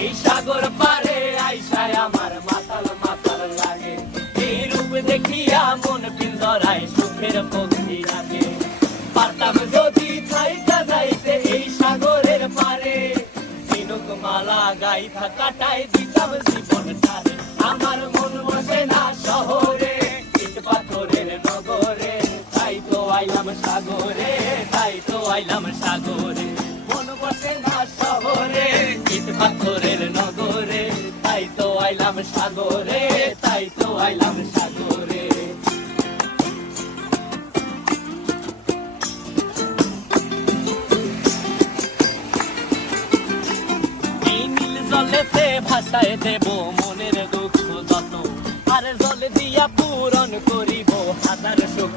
এই সাগর পারে আইসায় আমার মাতাল মাতাল লাগে। এই রূপ দেখিয়া মন পিঞ্জরায় সুখের পক্ষী লাগে। পারতাম যদি থাইকা যাইতে এই সাগরের পারে, ঝিনুক মালা গাইথা কাটাই দিতাম জীবনটারে। আমার মন বসে না শহরে, ইট পাথরের নগরে, তাই তো আইলাম সাগরে, তাই তো আইলাম সাগরে। মন বসে না শহরে, ইট পাথরের নগরে, তাই তো আইলাম সাগরে, তাই তো আইলাম সাগরে। এই নীল জলেতে ভাসায় দেব মনের দুঃখ যত, আর জল দিয়া পূরণ করিব হাজার সুখ